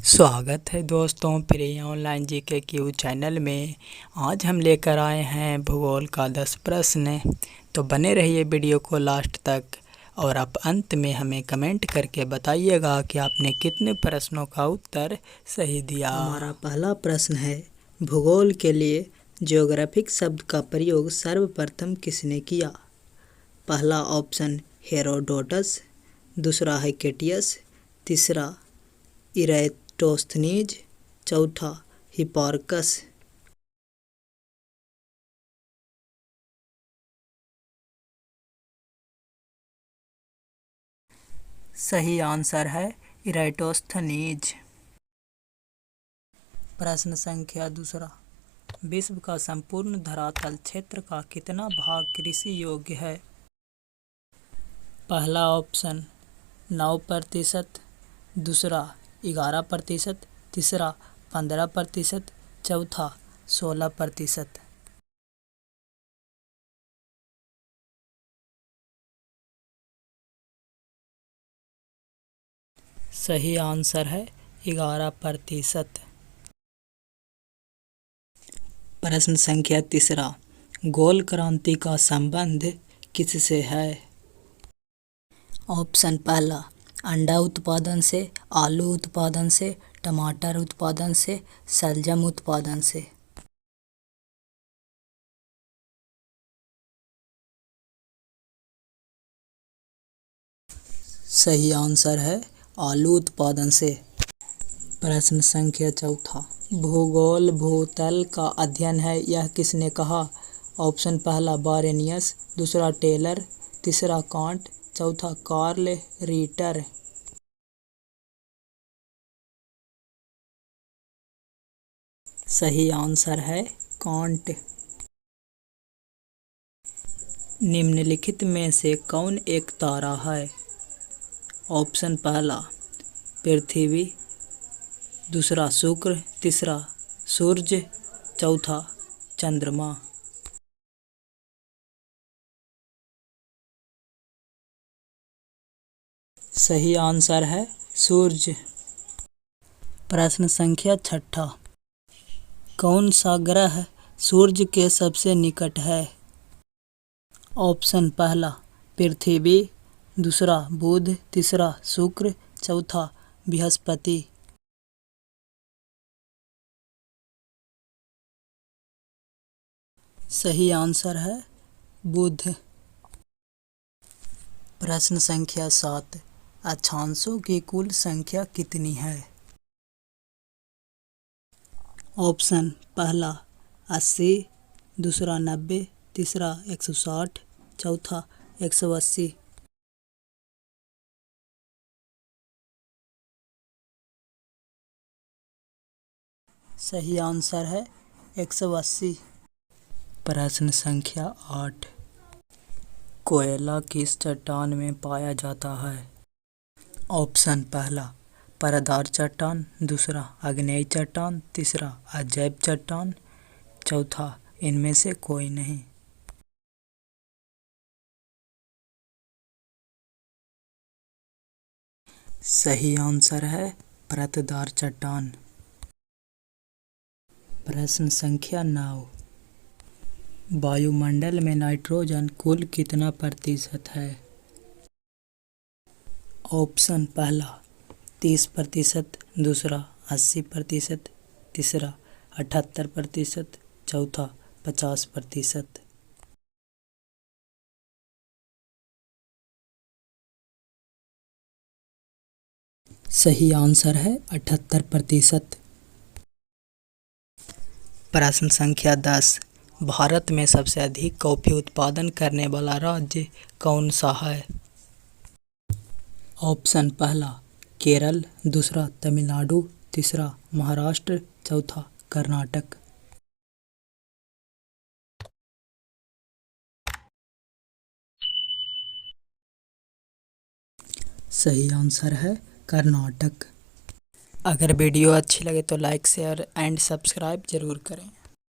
स्वागत है दोस्तों प्रिय ऑनलाइन जीके क्यू चैनल में। आज हम लेकर आए हैं भूगोल का 10 प्रश्न। तो बने रहिए वीडियो को लास्ट तक और आप अंत में हमें कमेंट करके बताइएगा कि आपने कितने प्रश्नों का उत्तर सही दिया। हमारा पहला प्रश्न है, भूगोल के लिए ज्योग्राफिक शब्द का प्रयोग सर्वप्रथम किसने किया? पहला ऑप्शन हेरोडोटस, दूसरा हिकेटियस, तीसरा इरेटोस्थनीज, चौथा हिपार्कस। सही आंसर है इरेटोस्थनीज। प्रश्न संख्या दूसरा, विश्व का संपूर्ण धरातल क्षेत्र का कितना भाग कृषि योग्य है? पहला ऑप्शन 9%, दूसरा 11%, तीसरा 15%, चौथा 16%। सही आंसर है 11%। प्रश्न संख्या तीसरा, गोल क्रांति का संबंध किससे है? ऑप्शन पहला अंडा उत्पादन से, आलू उत्पादन से, टमाटर उत्पादन से, शलजम उत्पादन से। सही आंसर है आलू उत्पादन से। प्रश्न संख्या चौथा, भूगोल भूतल का अध्ययन है, यह किसने कहा? ऑप्शन पहला बारेनियस, दूसरा टेलर, तीसरा कांट, चौथा कार्ल रीटर। सही आंसर है कांट। निम्नलिखित में से कौन एक तारा है? ऑप्शन पहला पृथ्वी, दूसरा शुक्र, तीसरा सूर्य, चौथा चंद्रमा। सही आंसर है सूर्य। प्रश्न संख्या छठा, कौन सा ग्रह सूर्य के सबसे निकट है? ऑप्शन पहला पृथ्वी, दूसरा बुध, तीसरा शुक्र, चौथा बृहस्पति। सही आंसर है बुध। प्रश्न संख्या 7, अक्षांशों की कुल संख्या कितनी है? ऑप्शन पहला 80, दूसरा 90, तीसरा 160, चौथा 180। सही आंसर है 180। प्रश्न संख्या 8, कोयला किस चट्टान में पाया जाता है? ऑप्शन पहला परतदार चट्टान, दूसरा आग्नेय चट्टान, तीसरा अजैब चट्टान, चौथा इनमें से कोई नहीं। सही आंसर है परतदार चट्टान। प्रश्न संख्या 9, वायुमंडल में नाइट्रोजन कुल कितना प्रतिशत है? ऑप्शन पहला 30%, दूसरा 80%, तीसरा 78%, चौथा 50%। सही आंसर है 78%। प्रश्न संख्या 10, भारत में सबसे अधिक कॉफी उत्पादन करने वाला राज्य कौन सा है? ऑप्शन पहला केरल, दूसरा तमिलनाडु, तीसरा महाराष्ट्र, चौथा कर्नाटक। सही आंसर है कर्नाटक। अगर वीडियो अच्छी लगे तो लाइक शेयर एंड सब्सक्राइब जरूर करें।